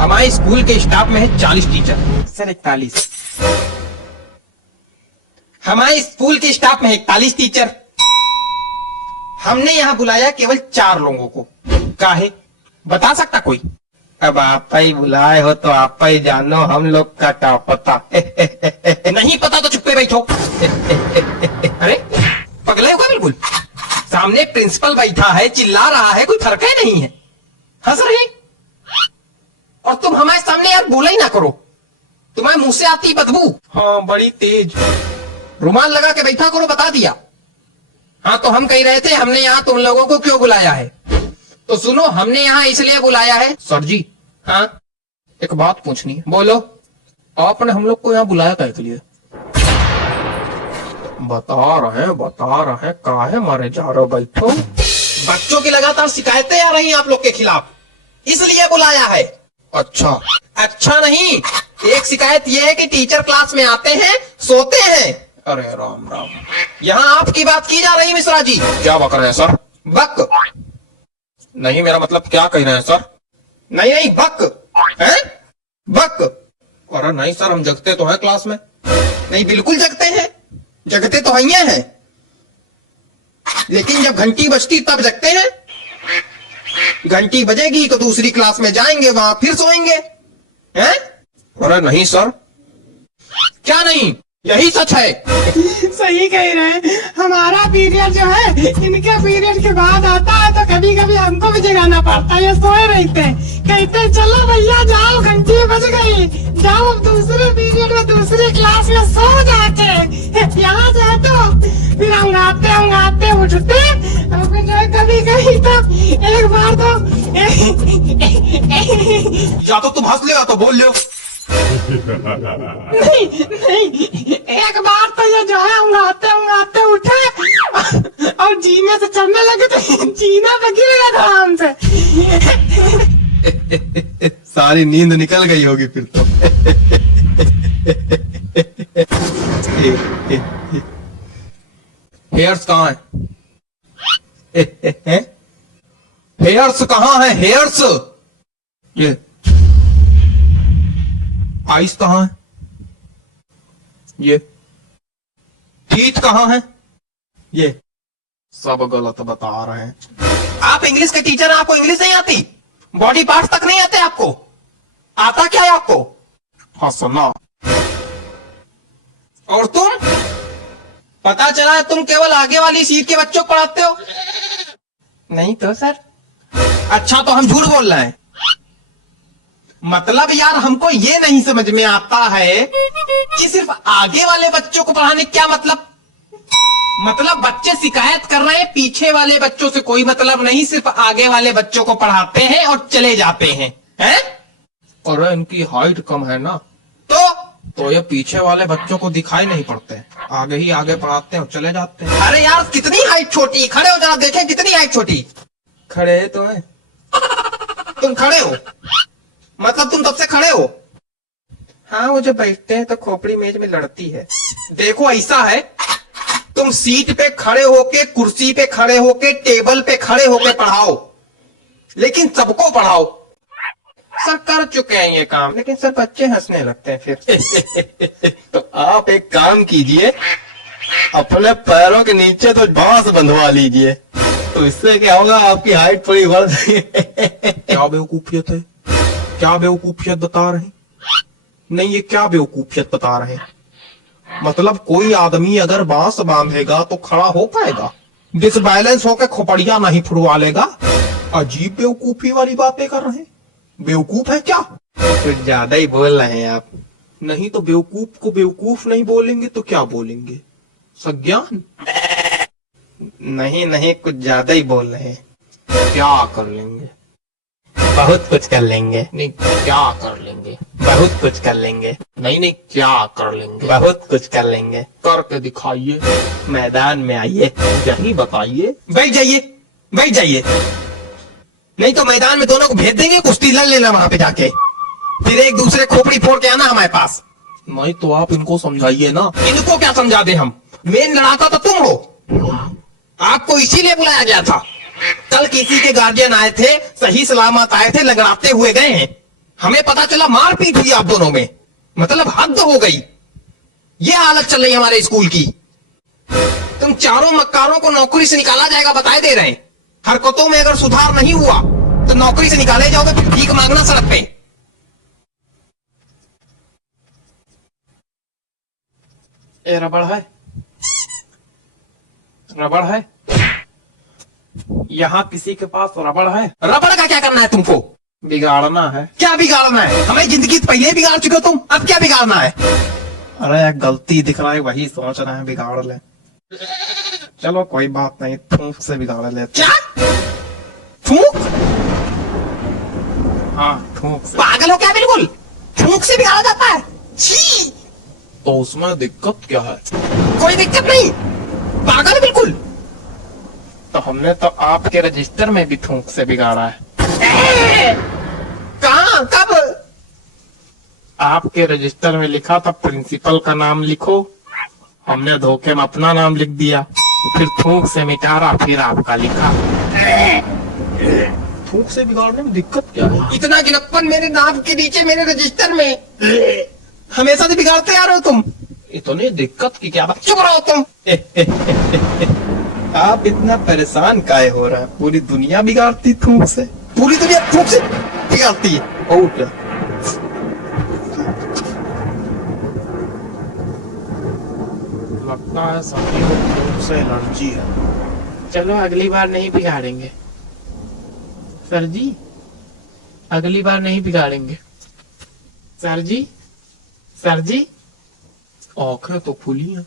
हमारे स्कूल के स्टाफ में है 40 टीचर। सर 41। हमारे स्कूल के स्टाफ में है 41 टीचर। हमने यहाँ बुलाया केवल 4 लोगों को। काहे बता सकता कोई? अब आप ही बुलाए हो तो आप ही जानो, हम लोग का क्या पता। नहीं पता तो चुप्पे बैठो। अरे पगले हो क्या बिल्कुल? सामने प्रिंसिपल बैठा है, चिल्ला रहा है, कोई फर्क ही नहीं है, हंस रहे। और तुम हमारे सामने यार बोला ही ना करो, तुम्हारे मुंह से आती बदबू। हाँ बड़ी तेज। रुमाल लगा के बैठा करो, बता दिया। हाँ तो हम कह रहे थे हमने यहाँ तुम लोगों को क्यों बुलाया है। तो सुनो, हमने यहाँ इसलिए बुलाया है। सर जी हाँ एक बात पूछनी है। बोलो। आपने हम लोग को यहाँ बुलाया क्या के लिए? बता रहे हैं काहे मारे जा रहे हो? बैठो। बच्चों की लगातार शिकायतें आ रही हैं आप लोग के खिलाफ, इसलिए बुलाया है। अच्छा नहीं, एक शिकायत यह है कि टीचर क्लास में आते हैं, सोते हैं। अरे राम राम, यहाँ आपकी बात की जा रही मिश्रा जी। क्या बक रहे हैं सर? बक नहीं, मेरा मतलब क्या कह रहे हैं सर? नहीं बक है, बक। अरे नहीं सर, हम जगते तो हैं क्लास में। नहीं बिल्कुल जगते हैं, जगते तो हैं, लेकिन जब घंटी बजती तब जगते हैं। घंटी बजेगी तो दूसरी क्लास में जाएंगे, वहां फिर सोएंगे हैं? अरे नहीं सर। क्या नहीं, यही सच है। सही कह रहे हैं। हमारा पीरियड जो है इनके पीरियड के बाद आता है, तो कभी कभी हमको भी जगाना पड़ता है। ये सोए रहते हैं, कहते चलो भैया जाओ, घंटी बज गई, जाओ दूसरे पीरियड में दूसरी क्लास में सो जाके। यहाँ जाए तो फिर अंगाते उठते। और फिर जो है कभी कभी तो एक बार तो या तो तुम हंस लेगा तो बोल लो। नहीं, एक बार तो ये जो है उंगाते उठे और जीने से चढ़ने लगे तो जीना पे गिर गया था हमसे। सारी नींद निकल गई होगी फिर तो। हेयर्स कहाँ है? हेयर्स कहाँ है? हेयर्स ये आइस कहाँ है? ये टीथ कहाँ है? ये सब गलत बता रहे हैं। आप इंग्लिश के टीचर हैं, आपको इंग्लिश नहीं आती? बॉडी पार्ट्स तक नहीं आते आपको? आता क्या है आपको? हंसना। और तुम? पता चला है तुम केवल आगे वाली सीट के बच्चों को पढ़ाते हो। नहीं तो सर। अच्छा तो हम झूठ बोल रहे हैं? मतलब यार हमको ये नहीं समझ में आता है कि सिर्फ आगे वाले बच्चों को पढ़ाने क्या मतलब बच्चे शिकायत कर रहे हैं, पीछे वाले बच्चों से कोई मतलब नहीं, सिर्फ आगे वाले बच्चों को पढ़ाते हैं और चले जाते हैं, हैं? और इनकी हाइट कम है ना, तो ये पीछे वाले बच्चों को दिखाई नहीं पड़ते, आगे ही आगे पढ़ाते हैं और चले जाते हैं। अरे यार कितनी हाइट छोटी, खड़े हो जरा देखें कितनी हाइट छोटी। खड़े तो है। तुम खड़े हो मतलब तुम तब से खड़े हो? हाँ वो जो बैठते हैं तो खोपड़ी मेज में लड़ती है। देखो ऐसा है, तुम सीट पे खड़े होके, कुर्सी पे खड़े होके, टेबल पे खड़े होके पढ़ाओ, लेकिन सबको पढ़ाओ। सर कर चुके हैं ये काम, लेकिन सर बच्चे हंसने लगते हैं फिर। तो आप एक काम कीजिए, अपने पैरों के नीचे तो बांस बंधवा लीजिए, तो इससे क्या होगा, आपकी हाइट थोड़ी बढ़ जाएगी। क्या बेवकूफियत है, क्या बेवकूफियत बता रहे? नहीं ये क्या बेवकूफियत बता रहे? मतलब कोई आदमी अगर बांस बांधेगा तो खड़ा हो पाएगा, डिसबैलेंस होकर खोपड़िया नहीं फुड़वा लेगा। अजीब बेवकूफी वाली बातें कर रहे हैं। बेवकूफ है क्या? कुछ ज्यादा ही बोल रहे हैं आप। नहीं तो बेवकूफ को बेवकूफ नहीं बोलेंगे तो क्या बोलेंगे? सज्ञान? नहीं कुछ ज्यादा ही बोल रहे हैं। क्या कर लेंगे? बहुत कुछ कर लेंगे। नहीं क्या कर लेंगे? बहुत कुछ कर लेंगे। नहीं क्या कर लेंगे? बहुत कुछ कर लेंगे। करके दिखाइए, मैदान में आइए, यही बताइए। बैठ जाइए। नहीं तो मैदान में दोनों को भेज देंगे, कुश्ती लड़ लेना वहां पे जाके, फिर एक दूसरे खोपड़ी फोड़ के आना हमारे पास। नहीं तो आप इनको समझाइए ना। इनको क्या समझा दे हम? मेन लड़ाका तो तुम हो, आपको इसीलिए बुलाया गया था। कल किसी के गार्जियन आए थे, सही सलामत आए थे, लगड़ाते हुए गए हैं। हमें पता चला मारपीट हुई आप दोनों में, मतलब हद हो गई। ये हालत चल रही है हमारे स्कूल की। तुम चारों मक्कारों को नौकरी से निकाला जाएगा बताए दे रहे हैं। हरकतों में अगर सुधार नहीं हुआ तो नौकरी से निकाले जाओगे, फिर भीख मांगना सड़क पे। ए रबड़ है, रबड़ है, यहाँ किसी के पास रबड़ है? रबड़ का क्या करना है तुमको? बिगाड़ना है। क्या बिगाड़ना है? हमें जिंदगी तो पहले ही बिगाड़ चुके हो तुम, अब क्या बिगाड़ना है? अरे एक गलती दिख रहा है, वही सोच रहे हैं बिगाड़ ले। चलो कोई बात नहीं, थूक से बिगाड़ लेते। क्या थूक? हाँ थूक से। पागल हो क्या बिल्कुल? थूक से बिगाड़ा जाता है? छी! तो उसमें दिक्कत क्या है? कोई दिक्कत नहीं, पागल बिल्कुल। तो हमने तो आपके रजिस्टर में भी थूक से बिगाड़ा है। कहाँ, कब? आपके रजिस्टर में लिखा था प्रिंसिपल का नाम लिखो, हमने धोखे में अपना नाम लिख दिया, फिर थूक से मिटारा, फिर आपका लिखा। थूक से बिगाड़ने में दिक्कत क्या है? इतना गिलप्पन मेरे नाम के नीचे मेरे रजिस्टर में, हमेशा से बिगाड़ते आ रहे हो तुम। इतनी दिक्कत की क्या बात? चुप रहो तुम। आप इतना परेशान काहे हो रहे हैं? पूरी दुनिया बिगाड़ती थूक से। पूरी दुनिया थूक से बिगाड़ती है। और क्या? लगता है सभी को थूक से एलर्जी है। चलो अगली बार नहीं बिगाड़ेंगे सर जी, अगली बार नहीं बिगाड़ेंगे सर जी। सर जी, आंखें तो खुली हैं।